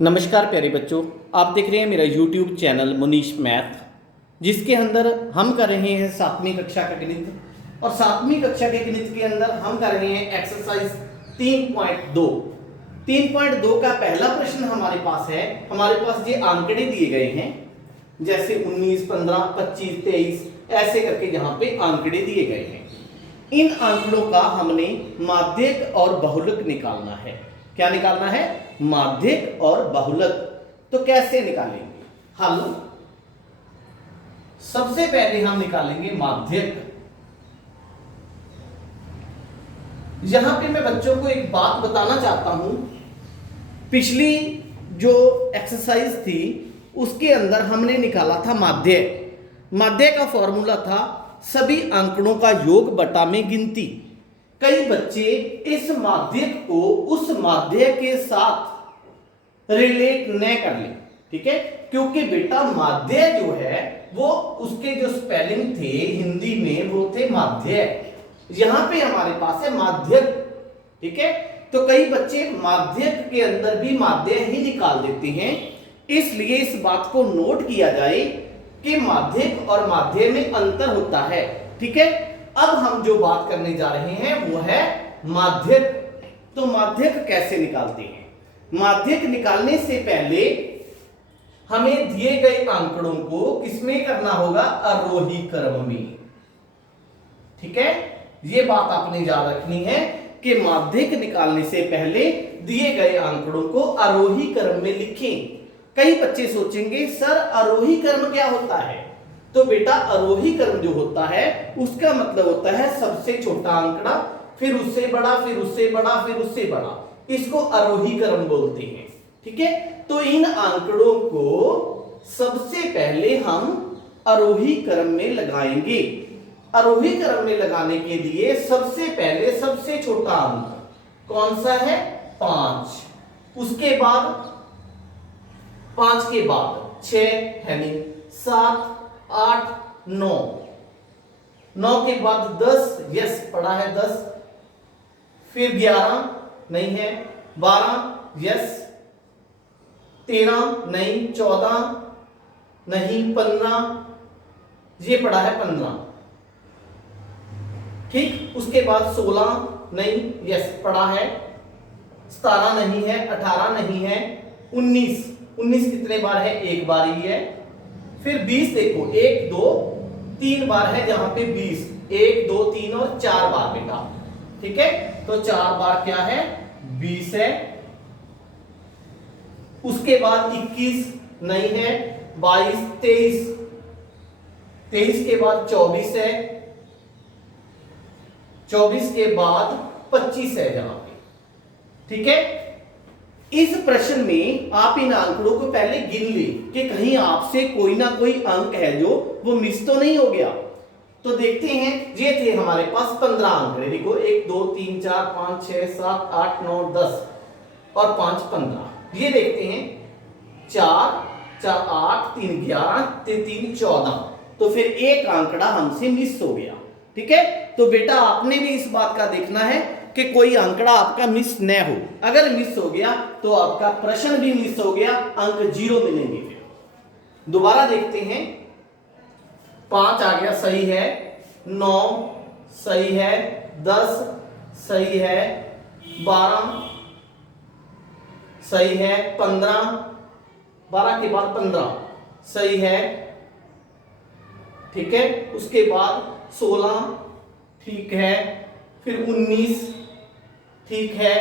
नमस्कार प्यारे बच्चों, आप देख रहे हैं मेरा YouTube चैनल मुनीश मैथ, जिसके अंदर हम कर रहे हैं 7वीं कक्षा का गणित। और 7वीं कक्षा के गणित के अंदर हम कर रहे हैं एक्सरसाइज 3.2। 3.2 का पहला प्रश्न हमारे पास है। हमारे पास ये आंकड़े दिए गए हैं, जैसे 19, 15, 25, 23 ऐसे करके यहाँ पे आंकड़े दिए गए हैं। इन आंकड़ों का हमने माध्यक और बहुलक निकालना है। क्या निकालना है? माध्यक और बहुलक। तो कैसे निकालेंगे? हल सबसे पहले हम निकालेंगे माध्यक। यहां पे मैं बच्चों को एक बात बताना चाहता हूं। पिछली जो एक्सरसाइज थी उसके अंदर हमने निकाला था माध्यक। माध्यक का फॉर्मूला था सभी आंकड़ों का योग बटा में गिनती। कई बच्चे इस माध्यक को उस माध्यक के साथ रिलेट न कर ले, ठीक है, क्योंकि बेटा माध्यक जो है वो उसके जो स्पेलिंग थे हिंदी में वो थे माध्यक। यहां पे हमारे पास है माध्यक, ठीक है। तो कई बच्चे माध्यक के अंदर भी माध्यक ही निकाल देते हैं, इसलिए इस बात को नोट किया जाए कि माध्यक और माध्यक में अंतर होता है, ठीक है। अब हम जो बात करने जा रहे हैं वो है माध्यक। तो माध्यक कैसे निकालते हैं? माध्यक निकालने से पहले हमें दिए गए आंकड़ों को किसमें करना होगा? आरोही क्रम में, ठीक है। यह बात आपने याद रखनी है कि माध्यक निकालने से पहले दिए गए आंकड़ों को आरोही क्रम में लिखें। कई बच्चे सोचेंगे सर आरोही क्रम क्या होता है? तो बेटा आरोही क्रम जो होता है उसका मतलब होता है सबसे छोटा आंकड़ा, फिर उससे बड़ा, फिर उससे बड़ा, फिर उससे बड़ा। इसको आरोही क्रम बोलते हैं, ठीक है। तो इन आंकड़ों को सबसे पहले हम आरोही क्रम में लगाएंगे। आरोही क्रम में लगाने के लिए सबसे पहले सबसे छोटा अंक कौन सा है? 5। उसके बाद 5 के बाद 6 है नहीं, 7, 8, 9, 9 के बाद 10, यस पढ़ा है 10, फिर 11 नहीं है, 12 यस, 13 नहीं, 14 नहीं, 15 ये पढ़ा है 15, ठीक। उसके बाद 16 नहीं, यस पढ़ा है, 17 नहीं है, 18 नहीं है, 19 कितने बार है? एक बार ही है। फिर 20 देखो 1, 2, 3 बार है, जहां पे 20 1, 2, 3 और 4 बार बेटा, ठीक है। तो 4 बार क्या है? 20 है। उसके बाद 21 नहीं है, 22, 23 के बाद 24 है, 24 के बाद 25 है जहां पे, ठीक है। इस प्रश्न में आप इन आंकड़ों को पहले गिन ले कि कहीं आपसे कोई ना कोई अंक है जो वो मिस तो नहीं हो गया। तो देखते हैं, ये थे हमारे पास 15 आंकड़े। देखो 1, 2, 3, 4, 5, 6, 7, 8, 9, 10 और 5, 15। ये देखते हैं 4, 4, 8, 3, 11, 3, 14। तो फिर एक आंकड़ा हमसे मिस हो गया, ठीक है। तो बेटा आपने भी इस बात का देखना है कि कोई आंकड़ा आपका मिस न हो। अगर मिस हो गया तो आपका प्रश्न भी मिस हो गया, अंक 0 मिलेंगे। फिर दोबारा देखते हैं, 5 आ गया, सही है, 9 सही है, 10 सही है, 12 सही है, 15 12 के बाद 15 सही है, ठीक है। उसके बाद 16 ठीक है, फिर 19 ठीक है,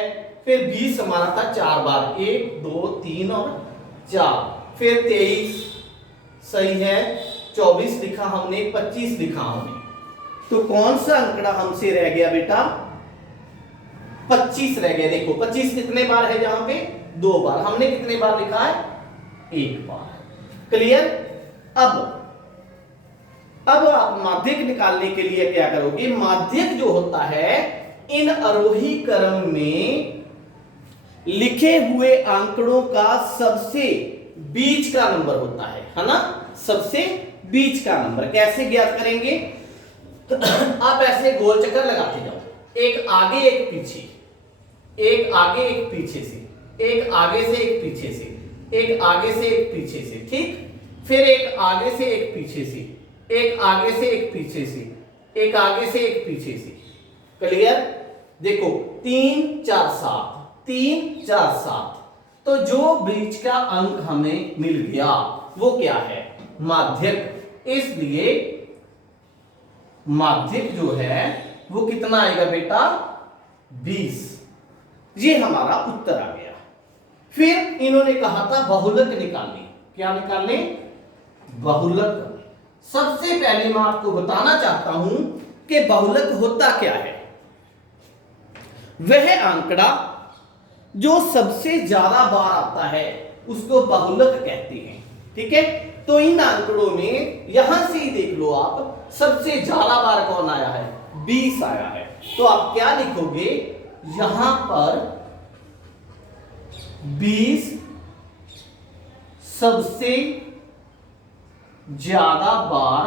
फिर 20 हमारा था 4 बार, 1, 2, 3 और 4, फिर 23 सही है, 24 लिखा हमने, 25 लिखा हमने। तो कौन सा आंकड़ा हमसे रह गया बेटा? 25 रह गया। देखो 25 कितने बार है? जहां पे 2 बार। हमने कितने बार लिखा है? 1 बार। क्लियर? अब आप माध्यक निकालने के लिए क्या करोगे? माध्यक जो होता है इन आरोही क्रम में लिखे हुए आंकड़ों का सबसे बीच का नंबर होता है ना? सबसे बीच का नंबर कैसे ज्ञात करेंगे? आप ऐसे गोल चक्कर लगाते जाओ, एक आगे एक पीछे, एक आगे एक पीछे से, एक आगे से एक पीछे से। एक आगे से एक पीछे से, ठीक, फिर एक आगे से एक पीछे से, एक आगे से एक पीछे से, एक आगे से एक पीछे से। क्लियर? देखो 3 4 7, 3 4 7, तो जो बीच का अंक हमें मिल गया वो क्या है? माध्यक। इसलिए माध्यक जो है वो कितना आएगा बेटा? 20। ये हमारा उत्तर आ गया। फिर इन्होंने कहा था बहुलक निकालने। क्या निकालने? बहुलक। सबसे पहले मैं आपको बताना चाहता हूं कि बहुलक होता क्या है। वह आंकड़ा जो सबसे ज्यादा बार आता है उसको बहुलक कहते हैं, ठीक है। तो इन आंकड़ों में यहां से ही देख लो आप, सबसे ज्यादा बार कौन आया है? 20 आया है। तो आप क्या लिखोगे यहां पर? 20 सबसे ज्यादा बार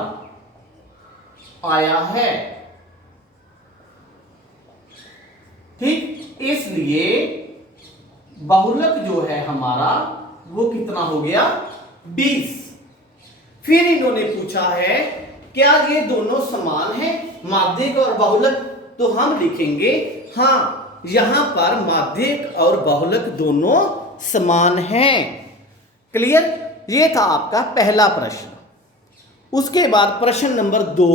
आया है, ठीक। इसलिए बहुलक जो है हमारा वो कितना हो गया? 20। फिर इन्होंने पूछा है क्या ये दोनों समान है, माध्यक और बहुलक? तो हम लिखेंगे हां, यहां पर माध्यक और बहुलक दोनों समान हैं। क्लियर? ये था आपका पहला प्रश्न। उसके बाद प्रश्न नंबर 2।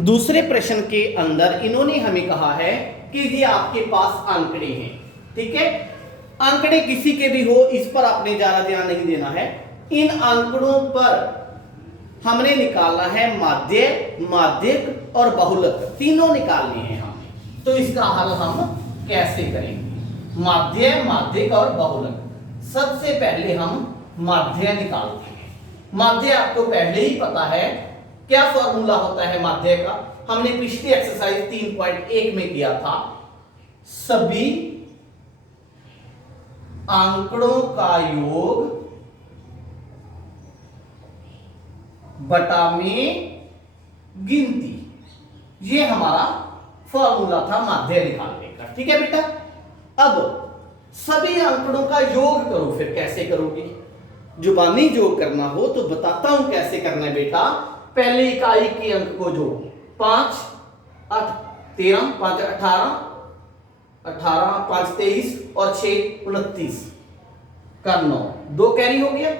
दूसरे प्रश्न के अंदर इन्होंने हमें कहा है कि ये आपके पास आंकड़े हैं, ठीक है। आंकड़े किसी के भी हो, इस पर आपने ज्यादा ध्यान नहीं देना है। इन आंकड़ों पर हमने निकालना है माध्य, माध्यक और बहुलक, तीनों निकालने हैं हमें। तो इसका हल हम कैसे करेंगे? माध्य, माध्यक और बहुलक। सबसे पहले हम माध्य निकालते हैं। माध्य आपको पहले ही पता है, क्या फॉर्मूला होता है माध्य का? हमने पिछली एक्सरसाइज 3.1 में किया था। सभी आंकड़ों का योग बटा में गिनती, ये हमारा फॉर्मूला था माध्य निकालने का, ठीक है बेटा। अब सभी आंकड़ों का योग करो। फिर कैसे करोगे? जुबानी योग करना हो तो बताता हूं कैसे करना है बेटा। पहले इकाई के अंक को जोड़ो। 5 8 13, 5 18, 18 5 23 और 6 29 का 9, 2 कैरी हो गया।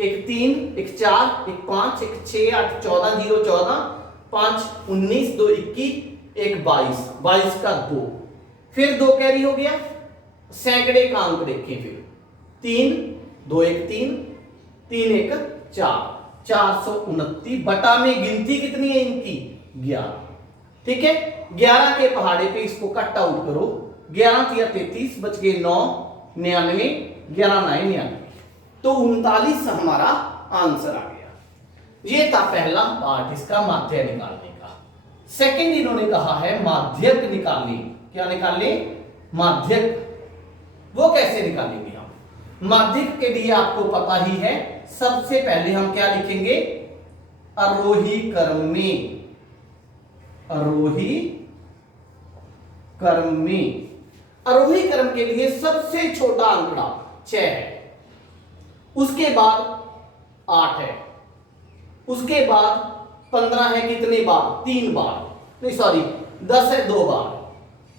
एक 3, एक 4, एक 5, एक 6 8 14 0 14, 5 19, 2 21, एक 22, 22 का 2, फिर 2 कैरी हो गया। सैकड़े का अंक देखें फिर 3 2 1 3, 3 1 4, 429 बटा में गिनती कितनी है इनकी? 11, ठीक है। 11 के पहाड़े पे इसको कट आउट करो। 11 3 33, बच गए 9 99, 11 9 99, तो 39 हमारा आंसर आ गया। ये था पहला पार्ट इसका माध्य निकालने का। सेकंड इन्होंने कहा है माध्यक निकालने। क्या निकालने? माध्यक। वो कैसे निकालेंगे हम? माध्यक के लिए आपको पता ही है, सबसे पहले हम क्या लिखेंगे? आरोही क्रम में, आरोही क्रम में। आरोही क्रम के लिए सबसे छोटा आंकड़ा 6 है, उसके बाद 8 है, उसके बाद 15 है, कितने बार? 3 बार, नहीं सॉरी 10 है, 2 बार,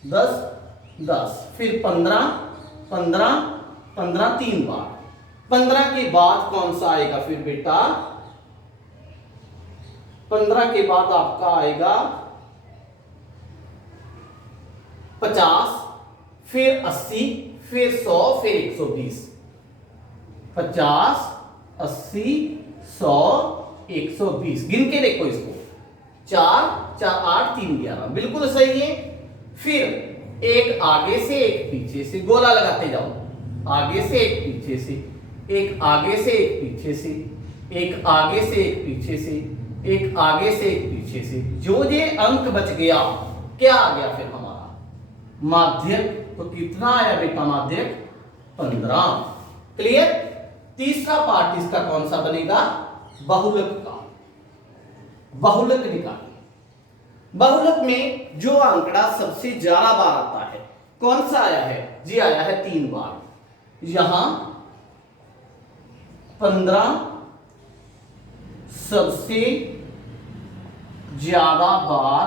10 10, फिर 15 15 15, 3 बार। 15 के बाद कौन सा आएगा फिर बेटा? 15 के बाद आपका आएगा 50, फिर 80, फिर 100, फिर 120। 50 80 100 120, गिन के देखो इसको। 4 4 8 3 11, बिल्कुल सही है। फिर एक आगे से एक पीछे से, गोला लगाते जाओ। आगे से एक पीछे से, एक आगे से एक पीछे से, एक आगे से एक पीछे से, एक आगे से एक पीछे से। जो ये अंक बच गया, क्या आ गया फिर हमारा? माध्यक। तो कितना आया बेटा माध्यक? 15। क्लियर? तीसरा पार्ट इसका कौन सा बनेगा? बहुलक का। बहुलक निकालिए। बहुलक में जो आंकड़ा सबसे ज्यादा बार आता है, कौन सा आया है जी? आया है 3 बार। यहां 15 सबसे ज्यादा बार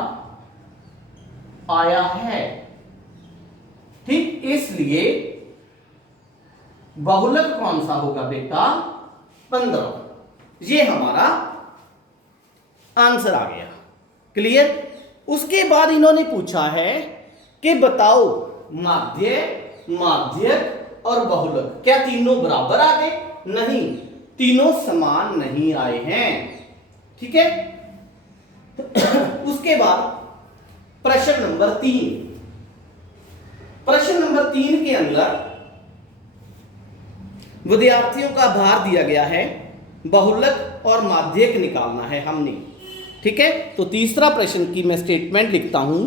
आया है। ठीक, इसलिए बहुलक कौन सा होगा बेटा? 15। ये हमारा आंसर आ गया। क्लियर? उसके बाद इन्होंने पूछा है कि बताओ माध्य, माध्यक और बहुलक क्या तीनों बराबर आ गए? नहीं, तीनों समान नहीं आए हैं। ठीक है। उसके बाद प्रश्न नंबर 3। प्रश्न नंबर 3 के अंदर विद्यार्थियों का भार दिया गया है, बहुलक और माध्यक निकालना है हमने। ठीक है, तो तीसरा प्रश्न की मैं स्टेटमेंट लिखता हूं।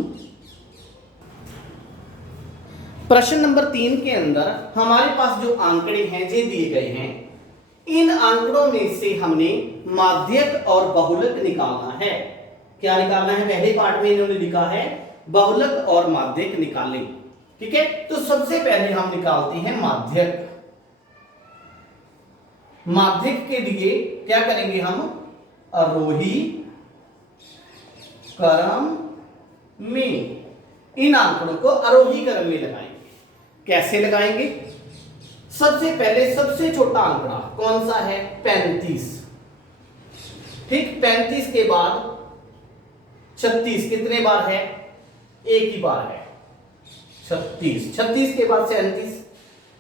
प्रश्न नंबर 3 के अंदर हमारे पास जो आंकड़े हैं ये दिए गए हैं। इन आंकड़ों में से हमने माध्यक और बहुलक निकालना है। क्या निकालना है? पहले पार्ट में इन्होंने लिखा है बहुलक और माध्यक निकालें। ठीक है, तो सबसे पहले हम निकालते हैं माध्यक। माध्यक के लिए क्या करेंगे हम? आरोही क्रम में इन आंकड़ों को आरोही क्रम में लगाएंगे। कैसे लगाएंगे? सबसे पहले सबसे छोटा आंकड़ा कौन सा है? 35। ठीक, 35 के बाद 36 कितने बार है? एक ही बार है, 36। 36 के बाद 37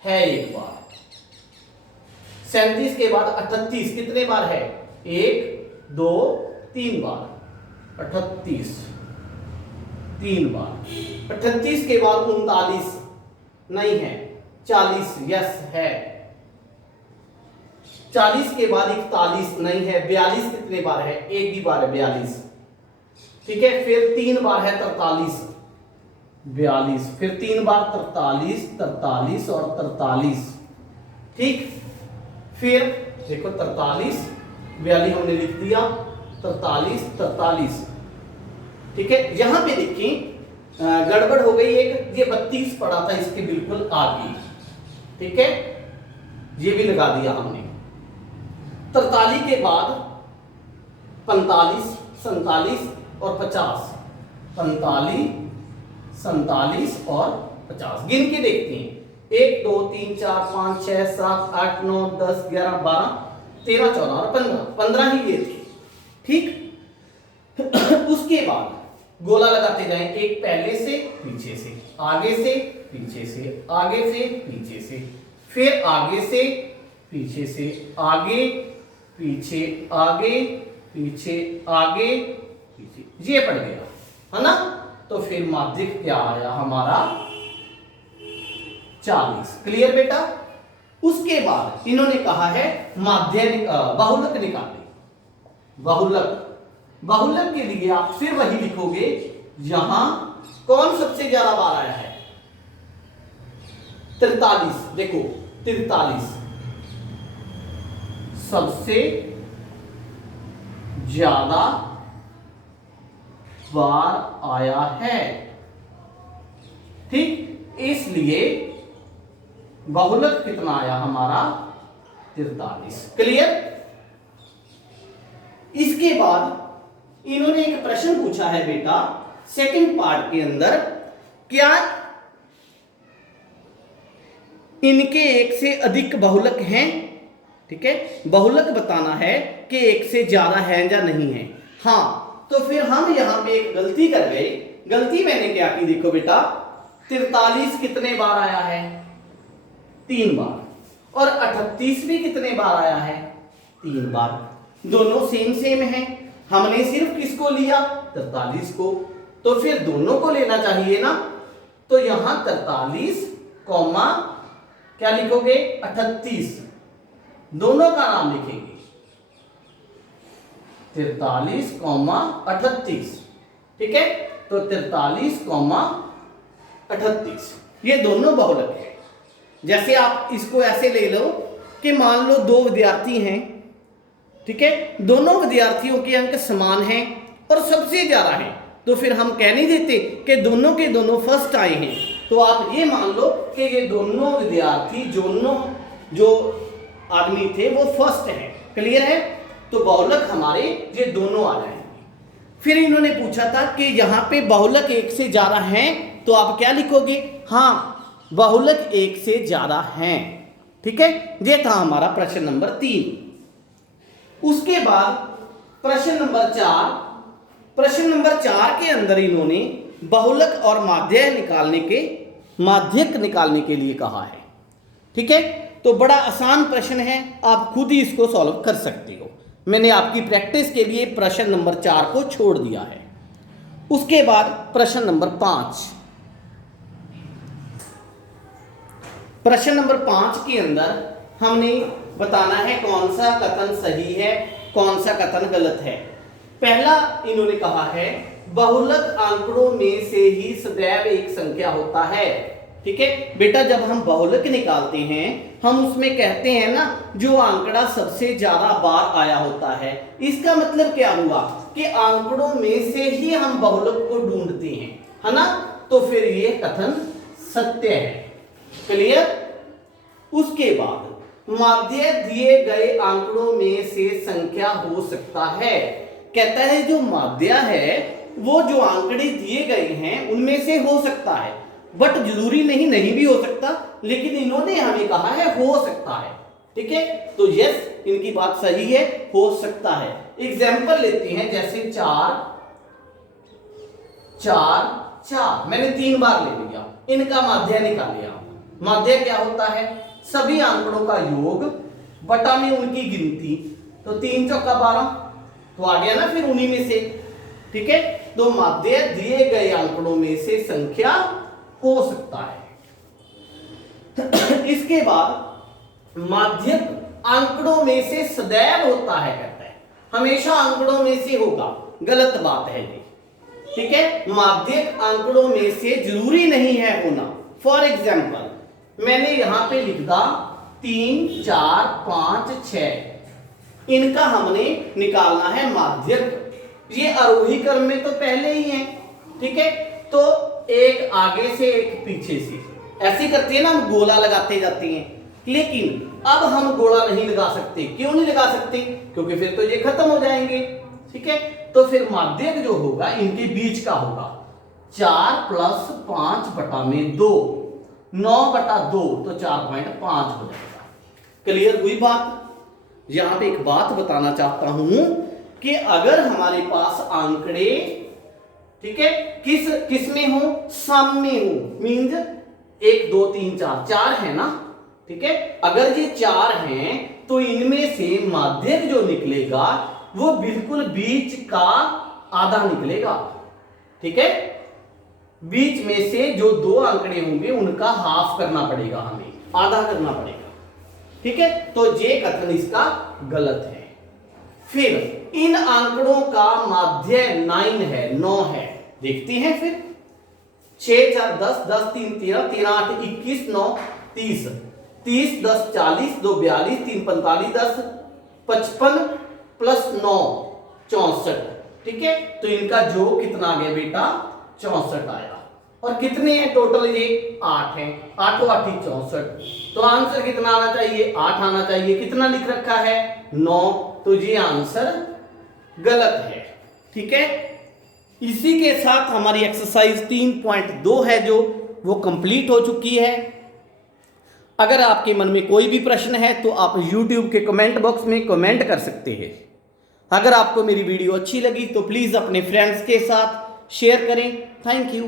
है एक बार। 37 के बाद 38 कितने बार है? 1 2 3 बार। 38 3 बार। 38 के बाद 39 नहीं है, 40 यस है। 40 के बाद 41 नहीं है, 42 कितने बार है? एक ही बार है, 42। ठीक है, फिर 3 बार है 43 42, फिर 3 बार 43 43 और 43। ठीक, फिर देखो 43 42 हमने लिख दिया, 43 43। ठीक है, यहां पे देखिए गड़बड़ हो गई एक, ये 32 पड़ा था इसके बिल्कुल आगे। ठीक है, ये भी लगा दिया हमने। 43 के बाद 45 47 और 50। 45 47 और 50 गिन के देखते हैं। 1 2 3 4 5 6 7 8 9 10 11 12 13 14 और 15। 15 ही ये थे। ठीक, उसके बाद गोला लगाते जाएं, एक पहले से पीछे से, आगे से पीछे से, आगे से पीछे से, फिर आगे से पीछे से, आगे पीछे, आगे पीछे, आगे पीछे, ये पड़ गया है ना। तो फिर माध्यक क्या आया हमारा? 40। क्लियर बेटा? उसके बाद इन्होंने कहा है माध्यक बहुलक निकालें। बहुलक, बहुलक के लिए आप फिर वही लिखोगे। यहां कौन सबसे ज्यादा बार आया है? 43। देखो 43 सबसे ज्यादा बार आया है। ठीक, इसलिए बहुलक कितना आया हमारा? 43। क्लियर? इसके बाद इन्होंने एक प्रश्न पूछा है बेटा सेकंड पार्ट के अंदर, क्या इनके एक से अधिक बहुलक हैं? ठीक है, बहुलक बताना है कि एक से ज्यादा है या नहीं है। हाँ, तो फिर हम यहां पे एक गलती कर गए। गलती मैंने क्या की? देखो बेटा 43 कितने बार आया है? 3 बार। और 38 भी कितने बार आया है? 3 बार। दोनों सेम सेम है, हमने सिर्फ किसको लिया? 43 को, तो फिर दोनों को लेना चाहिए ना। तो यहां 43 कॉमा क्या लिखोगे? 38। दोनों का नाम लिखेंगे 43 कॉमा 38। ठीक है, तो 43 कॉमा 38 ये दोनों बहुलक है। जैसे आप इसको ऐसे ले लो कि मान लो 2 विद्यार्थी हैं। ठीक है, दोनों विद्यार्थियों के अंक समान हैं और सबसे ज्यादा हैं, तो फिर हम कह नहीं देते कि दोनों के दोनों फर्स्ट आए हैं। तो आप ये मान लो कि ये दोनों विद्यार्थी दोनों जो आदमी थे वो फर्स्ट है। क्लियर है? तो बहुलक हमारे ये दोनों आ जाएंगे। फिर इन्होंने पूछा था कि यहाँ पे बहुलक एक से ज्यादा हैं, तो आप क्या लिखोगे? हाँ, बहुलक एक से ज्यादा हैं। ठीक है, ये था हमारा प्रश्न नंबर 3। उसके बाद प्रश्न नंबर 4। प्रश्न नंबर 4 के अंदर इन्होंने बहुलक और माध्यक निकालने के लिए कहा है। ठीक है, तो बड़ा आसान प्रश्न है, आप खुद ही इसको सॉल्व कर सकते हो। मैंने आपकी प्रैक्टिस के लिए प्रश्न नंबर 4 को छोड़ दिया है। उसके बाद प्रश्न नंबर 5। प्रश्न नंबर 5 के अंदर हमने बताना है कौन सा कथन सही है, कौन सा कथन गलत है। पहला इन्होंने कहा है बहुलक आंकड़ों में से ही सदैव एक संख्या होता है। ठीक है बेटा, जब हम बहुलक निकालते हैं हम उसमें कहते हैं ना जो आंकड़ा सबसे ज्यादा बार आया होता है। इसका मतलब क्या हुआ कि आंकड़ों में से ही हम बहुलक को ढूंढते हैं, है ना? तो फिर ये कथन सत्य है। क्लियर? उसके बाद माध्य दिए गए आंकड़ों में से संख्या हो सकता है। कहता है जो माध्य है वो जो आंकड़े दिए गए हैं उनमें से हो सकता है, बट जरूरी नहीं भी हो सकता, लेकिन इन्होंने हमें कहा है हो सकता है। ठीक है, तो यस, इनकी बात सही है, हो सकता है। एग्जाम्पल लेते हैं, जैसे 4 4 4 मैंने 3 बार ले लिया, इनका माध्य निकाल लिया। माध्य क्या होता है? सभी आंकड़ों का योग बटा में उनकी गिनती। तो 3 चौका 12, तो आ गया ना फिर उन्हीं में से। ठीक है, तो माध्य दिए गए आंकड़ों में से संख्या हो सकता है। इसके बाद माध्यक आंकड़ों में से सदैव होता है, कहता है हमेशा आंकड़ों में से होगा। गलत बात है ये। ठीक है, माध्यक आंकड़ों में से जरूरी नहीं है होना। फॉर एग्जाम्पल मैंने यहां पे लिख दा 3 4 5 6, इनका हमने निकालना है माध्यक। ये आरोही क्रम में तो पहले ही है। ठीक है, तो एक आगे से एक पीछे से ऐसे करते हैं ना, हम गोला लगाते जाते हैं। लेकिन अब हम गोला नहीं लगा सकते। क्यों नहीं लगा सकते? क्योंकि फिर तो ये खत्म हो जाएंगे। ठीक है, तो फिर माध्यक जो होगा इनके बीच का होगा। 4 + 5 बटा में 2, 9 बटा 2, तो 4.5 हो जाएगा। क्लियर हुई बात? यहां पे एक बात बताना चाहता हूं कि अगर हमारे पास आंकड़े, ठीक है, किस में हो? सम में हो। मीन्स 1 2 3 4 4 है ना। ठीक है, अगर ये 4 हैं तो इनमें से माध्यक जो निकलेगा वो बिल्कुल बीच का आधा निकलेगा। ठीक है, बीच में से जो 2 आंकड़े होंगे उनका हाफ करना पड़ेगा, हमें आधा करना पड़ेगा। ठीक है, तो ये कथन इसका गलत है। फिर इन आंकड़ों का माध्य 9 है। देखते हैं फिर 6 4 10 10 3 13 13 8 21 9 30 30 10 40 2 42 3 45 10 55 + 9 64। ठीक है, तो इनका जो कितना आ गया बेटा? 64 आया। और कितने हैं टोटल? ये 8 हैं। 8 8 64, तो आंसर कितना आना चाहिए? 8 आना चाहिए। कितना लिख रखा है? 9, तो ये आंसर गलत है। ठीक है, इसी के साथ हमारी एक्सरसाइज 3.2 है जो वो कंप्लीट हो चुकी है। अगर आपके मन में कोई भी प्रश्न है तो आप YouTube के कमेंट बॉक्स में कमेंट कर सकते हैं। अगर आपको मेरी वीडियो अच्छी लगी तो प्लीज़ अपने फ्रेंड्स के साथ शेयर करें। Thank you.